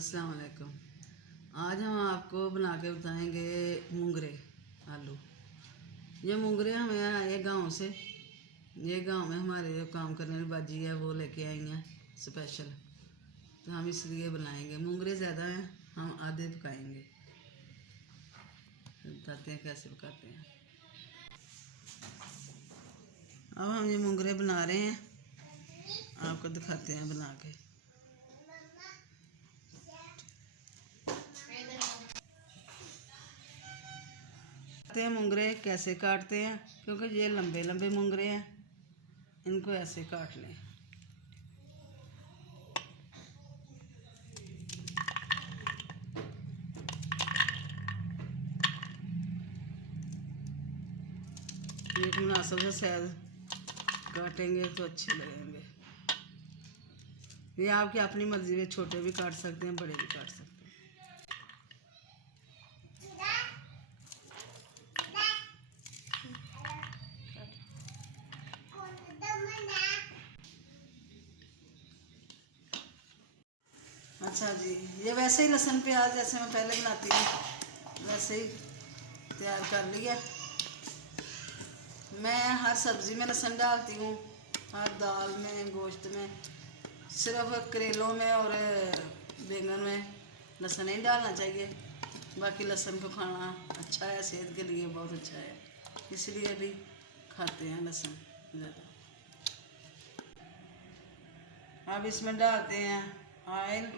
अस्सलाम वालेकुम। आज हम आपको बना के बताएंगे मूंगरे आलू। ये मूंगरे हमें आए गांव से। ये गांव में हमारे जो काम करने वाली बाजी है वो लेके आई हैं स्पेशल, तो हम इसलिए बनाएंगे। मूंगरे ज़्यादा हैं, हम आधे पकाएंगे। बताते हैं कैसे पकाते हैं। अब हम ये मूंगरे बना रहे हैं, आपको दिखाते हैं बना के। मूंगरे कैसे काटते हैं, क्योंकि ये लंबे लंबे मूंगरे हैं, इनको ऐसे काट लें। एक मुनासिब से साइज काटेंगे तो अच्छे लगेंगे। ये आपकी अपनी मर्जी है, छोटे भी काट सकते हैं, बड़े भी काट सकते हैं। अच्छा जी, ये वैसे ही लहसुन प्याज जैसे मैं पहले बनाती हूँ वैसे ही तैयार कर लिया। मैं हर सब्ज़ी में लहसुन डालती हूँ, हर दाल में, गोश्त में। सिर्फ करेलों में और बैंगन में लहसुन नहीं डालना चाहिए। बाकी लहसुन को खाना अच्छा है, सेहत के लिए बहुत अच्छा है, इसलिए भी खाते हैं लहसुन ज़्यादा। अब इसमें डालते हैं ऑयल।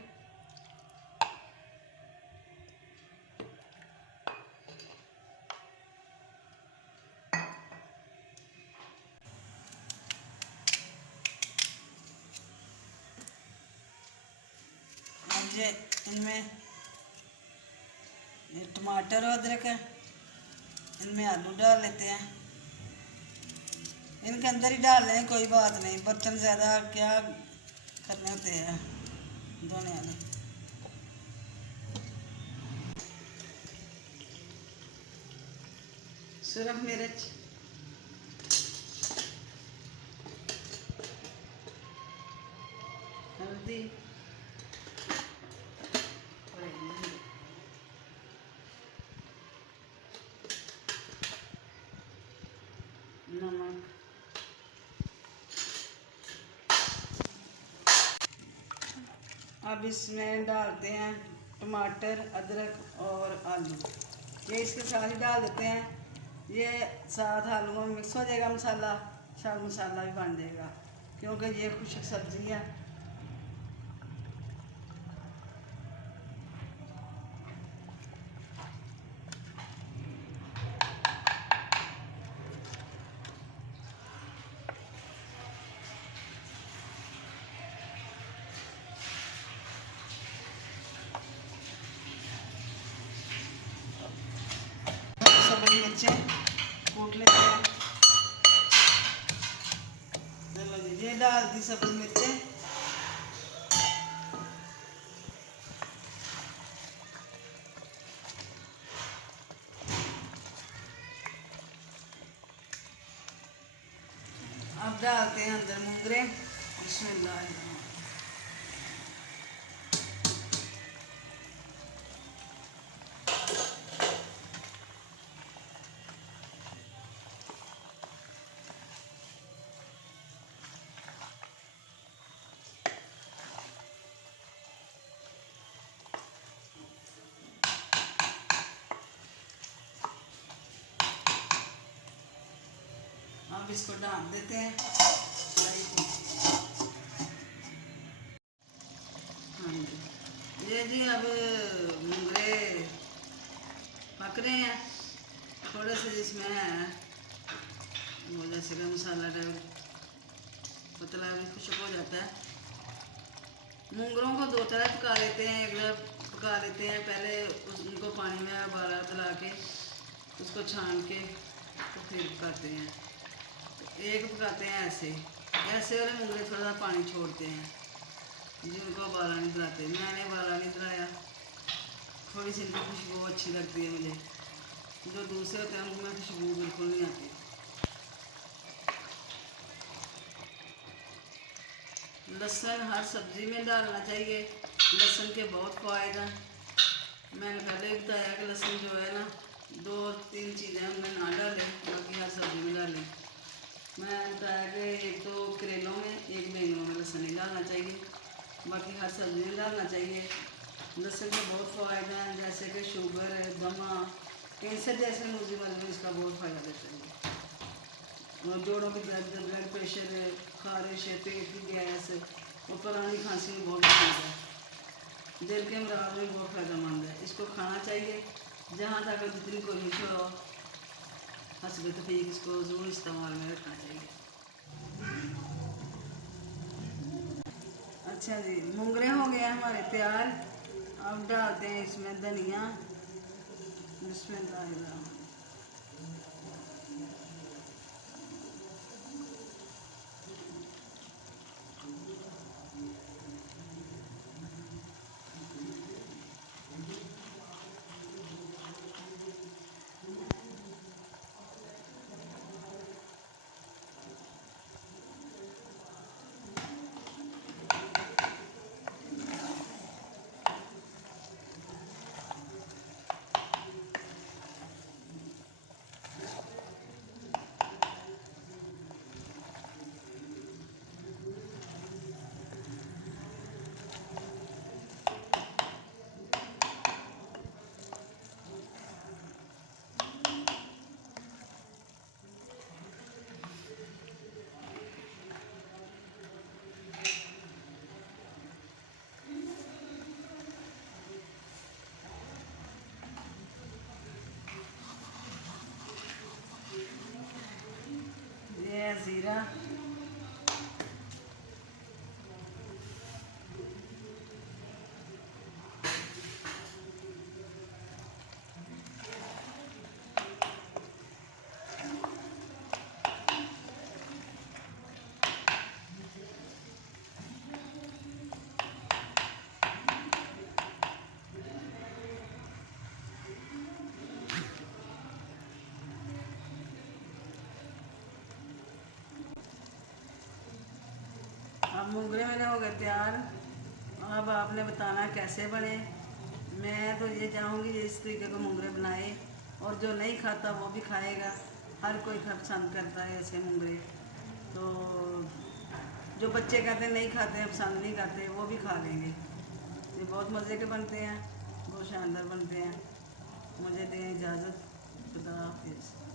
ये इनमें ये टमाटर और अदरक है, इनमें आलू डाल लेते हैं। इनके अंदर ही डाल लें, कोई बात नहीं, बर्तन ज़्यादा क्या करने होते हैं धोने वाले। सूरख मिर्च, हल्दी, नमक, अब इसमें डालते हैं टमाटर, अदरक और आलू। ये इसके साथ ही डाल देते हैं। ये साथ आलूओं में मिक्स हो जाएगा मसाला, शायद मसाला भी बन जाएगा, क्योंकि ये खुश्क सब्ज़ी है। सब्ज़ी मिर्चें कूट लेते हैं। चलो जी, ये डाल दी सब्ज़ी मिर्चें। अब डालते हैं अंदर मूंगरे। बिस्मिल्लाह। अब इसको ढाँप देते हैं। हाँ जी, ये जी अब मूंगरे पक रहे हैं। थोड़े से जिसमें वो जैसे कि मसाला पतला भी खुश्क हो जाता है। मूंगरों को दो तरह पका लेते हैं। एक तरफ पका लेते हैं, पहले उनको पानी में उबाला दिला के उसको छान के तो फिर पकाते हैं। एक पकाते हैं ऐसे वाले मूंगरे थोड़ा सा पानी छोड़ते हैं, जिनको उबाला नहीं दिलाते। मैंने उबाला नहीं दिलाया, थोड़ी सी इनकी खुशबू अच्छी लगती है मुझे। जो दूसरे होते हैं उनमें खुशबू बिल्कुल नहीं आती। लहसुन हर सब्ज़ी में डालना चाहिए। लहसुन के बहुत फ़ायदा। मैंने पहले ही बताया कि लहसुन जो है ना 2-3 चीज़ें हमने ना डालें, बाकी हर सब्ज़ी में डालें। मैं बताया कि एक तो करेलों में, एक बैंगनों में लहसुन नहीं डालना चाहिए, बाकी हर सब्ज़ी में डालना चाहिए। लहसुन के बहुत फ़ायदा हैं, जैसे कि शुगर है, दमा, कैंसर जैसे मुसीबत में इसका बहुत फ़ायदा देता है। और जोड़ों की दर्द, ब्लड प्रेशर है, खारिश है, पेट की गैस और पुरानी खांसी में बहुत फ़ायदा है। दिल के अमराज में बहुत फ़ायदेमंद है। इसको खाना चाहिए जहाँ तक जितनी कोशिश हो, हस्ब तफीक इसको ज़रूर इस्तेमाल में रखना चाहिए। अच्छा जी, मुंगरे हो गए हमारे तैयार। अब डालते हैं इसमें धनिया। बिस्मिल्लाह। ये है ज़ीरा। अब मुंगरे मेरे हो गए तैयार। अब आपने बताना कैसे बने। मैं तो ये चाहूँगी इस तरीके को मुंगरे बनाए, और जो नहीं खाता वो भी खाएगा। हर कोई पसंद करता है ऐसे मुंगरे। तो जो बच्चे कहते हैं नहीं खाते हैं, पसंद नहीं करते, वो भी खा लेंगे। ये बहुत मज़े के बनते हैं, बहुत शानदार बनते हैं। मुझे दें इजाज़त। खुदा हाफिज़।